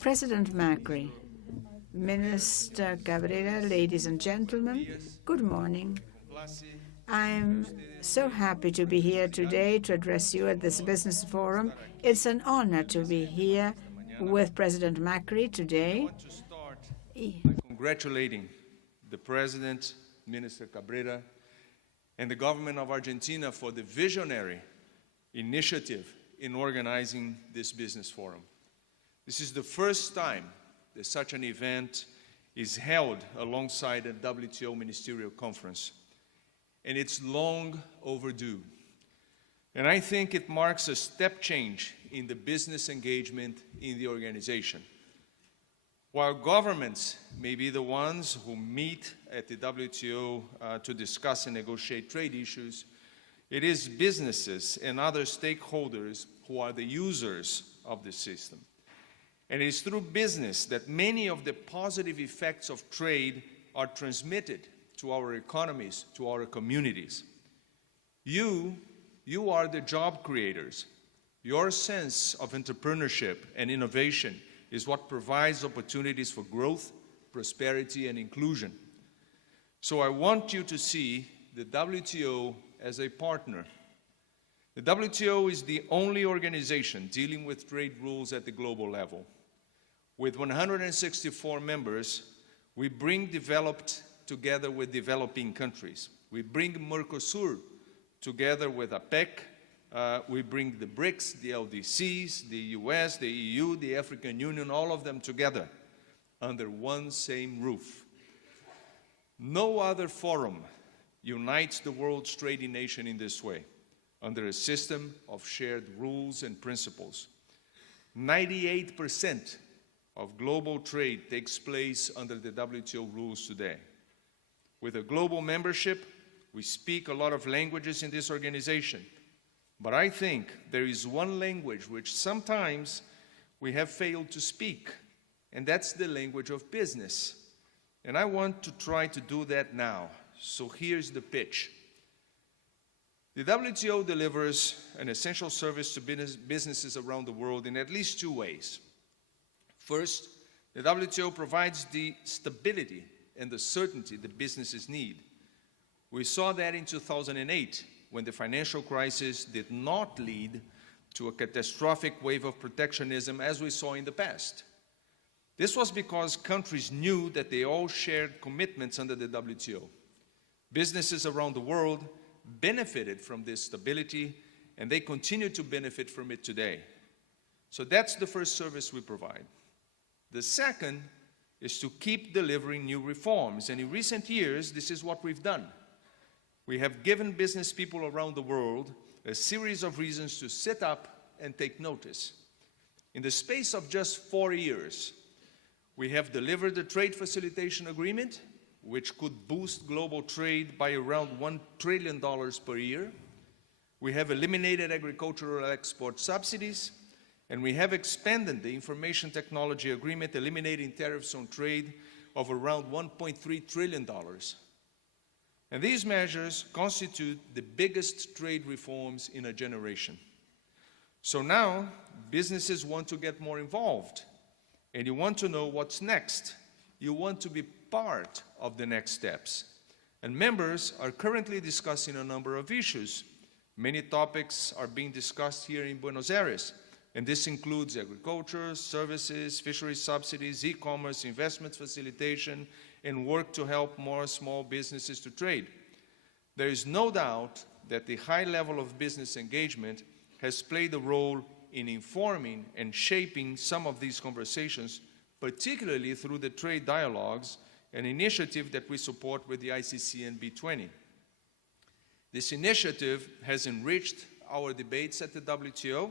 President Macri, Minister Cabrera, ladies and gentlemen, good morning. I'm so happy to be here today to address you at this business forum. It's an honor to be here with President Macri today. I want to start by congratulating the President, Minister Cabrera, and the government of Argentina for the visionary initiative in organizing this business forum. This is the first time that such an event is held alongside a WTO Ministerial Conference, and it's long overdue. And I think it marks a step change in the business engagement in the organization. While governments may be the ones who meet at the WTO to discuss and negotiate trade issues, it is businesses and other stakeholders who are the users of the system. And it is through business that many of the positive effects of trade are transmitted to our economies, to our communities. You are the job creators. Your sense of entrepreneurship and innovation is what provides opportunities for growth, prosperity, and inclusion. So I want you to see the WTO as a partner. The WTO is the only organization dealing with trade rules at the global level. With 164 members, we bring developed together with developing countries. We bring Mercosur together with APEC. We bring the BRICS, the LDCs, the US, the EU, the African Union, all of them together under one same roof. No other forum unites the world's trading nation in this way, under a system of shared rules and principles. 98% of global trade takes place under the WTO rules today. With a global membership, we speak a lot of languages in this organization. But I think there is one language which sometimes we have failed to speak, and that's the language of business. And I want to try to do that now. So here's the pitch. The WTO delivers an essential service to businesses around the world in at least two ways. First, the WTO provides the stability and the certainty that businesses need. We saw that in 2008, when the financial crisis did not lead to a catastrophic wave of protectionism as we saw in the past. This was because countries knew that they all shared commitments under the WTO. Businesses around the world benefited from this stability, and they continue to benefit from it today. So that's the first service we provide. The second is to keep delivering new reforms, and in recent years, this is what we've done. We have given business people around the world a series of reasons to sit up and take notice. In the space of just 4 years, we have delivered the Trade Facilitation Agreement, which could boost global trade by around $1 trillion per year. We have eliminated agricultural export subsidies, and we have expanded the Information Technology Agreement, eliminating tariffs on trade of around $1.3 trillion. And these measures constitute the biggest trade reforms in a generation. So now, businesses want to get more involved, and you want to know what's next. You want to be part of the next steps. And members are currently discussing a number of issues. Many topics are being discussed here in Buenos Aires, and this includes agriculture, services, fisheries subsidies, e-commerce, investment facilitation, and work to help more small businesses to trade. There is no doubt that the high level of business engagement has played a role in informing and shaping some of these conversations, particularly through the trade dialogues, an initiative that we support with the ICC and B20. This initiative has enriched our debates at the WTO.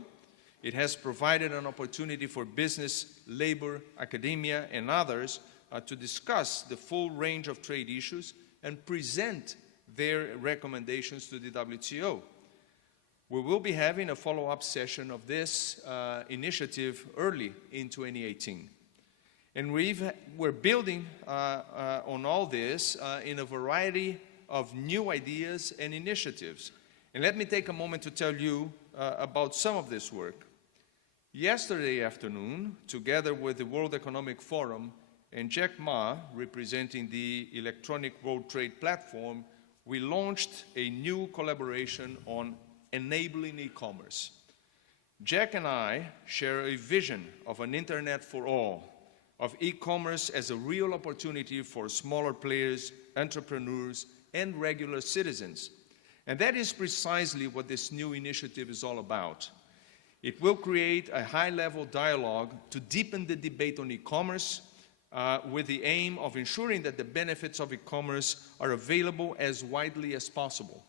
It has provided an opportunity for business, labor, academia, and others to discuss the full range of trade issues and present their recommendations to the WTO. We will be having a follow-up session of this initiative early in 2018. And we're building on all this in a variety of new ideas and initiatives. And let me take a moment to tell you about some of this work. Yesterday afternoon, together with the World Economic Forum and Jack Ma, representing the Electronic World Trade Platform, we launched a new collaboration on enabling e-commerce. Jack and I share a vision of an internet for all, of e-commerce as a real opportunity for smaller players, entrepreneurs, and regular citizens. And that is precisely what this new initiative is all about. It will create a high-level dialogue to deepen the debate on e-commerce with the aim of ensuring that the benefits of e-commerce are available as widely as possible.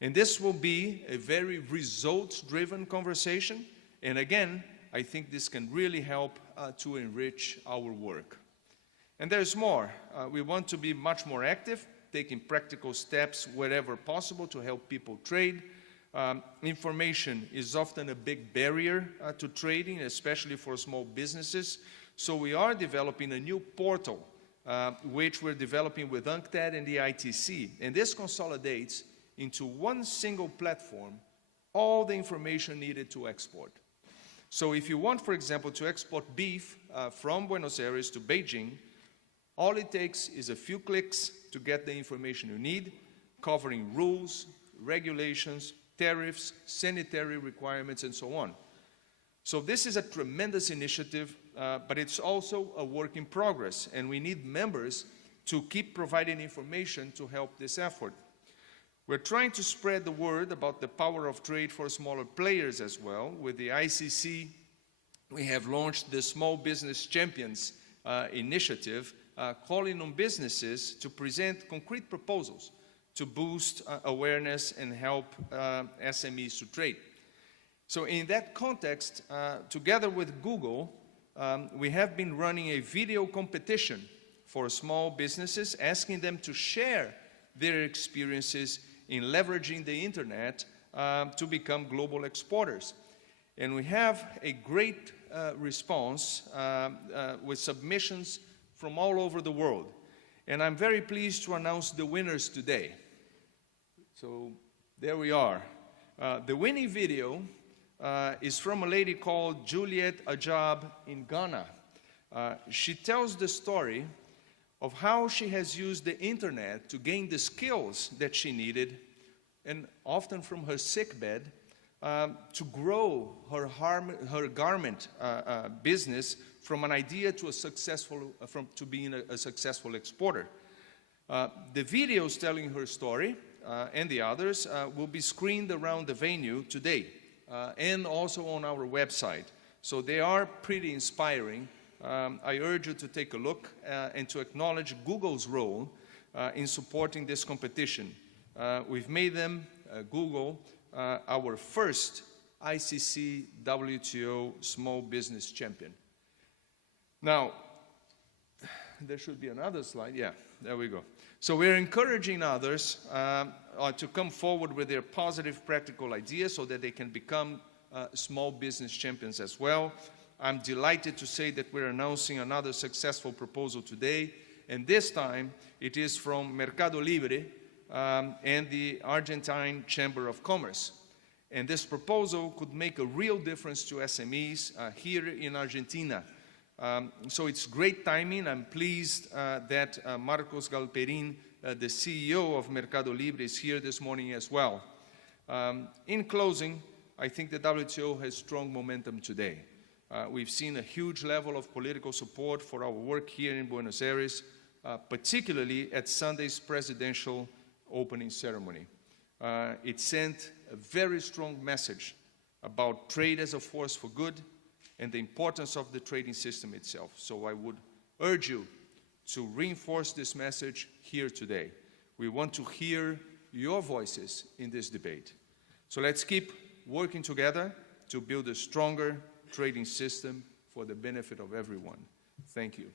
And this will be a very results-driven conversation. And again, I think this can really help to enrich our work. And there's more. We want to be much more active, taking practical steps wherever possible to help people trade. Information is often a big barrier to trading, especially for small businesses. So we are developing a new portal, which we're developing with UNCTAD and the ITC. And this consolidates into one single platform all the information needed to export. So if you want, for example, to export beef from Buenos Aires to Beijing, all it takes is a few clicks to get the information you need, covering rules, regulations, tariffs, sanitary requirements, and so on. So this is a tremendous initiative, but it's also a work in progress, and we need members to keep providing information to help this effort. We're trying to spread the word about the power of trade for smaller players as well. With the ICC, we have launched the Small Business Champions initiative, calling on businesses to present concrete proposals to boost awareness and help SMEs to trade. So in that context, together with Google, we have been running a video competition for small businesses, asking them to share their experiences in leveraging the internet to become global exporters. And we have a great response with submissions from all over the world. And I'm very pleased to announce the winners today. So there we are. The winning video is from a lady called Juliet Ajab in Ghana. She tells the story of how she has used the internet to gain the skills that she needed, and often from her sickbed, to grow her garment business from an idea to to being a successful exporter. The videos telling her story and the others will be screened around the venue today and also on our website. So they are pretty inspiring. I urge you to take a look and to acknowledge Google's role in supporting this competition. We've made them, Google, our first ICC WTO Small Business Champion. Now, there should be another slide. Yeah, there we go. So we're encouraging others to come forward with their positive practical ideas so that they can become small business champions as well. I'm delighted to say that we're announcing another successful proposal today, and this time it is from Mercado Libre and the Argentine Chamber of Commerce. And this proposal could make a real difference to SMEs here in Argentina. So it's great timing. I'm pleased that Marcos Galperin, the CEO of Mercado Libre, is here this morning as well. In closing, I think the WTO has strong momentum today. We've seen a huge level of political support for our work here in Buenos Aires, particularly at Sunday's presidential opening ceremony. It sent a very strong message about trade as a force for good and the importance of the trading system itself. So I would urge you to reinforce this message here today. We want to hear your voices in this debate. So let's keep working together to build a stronger trading system for the benefit of everyone. Thank you.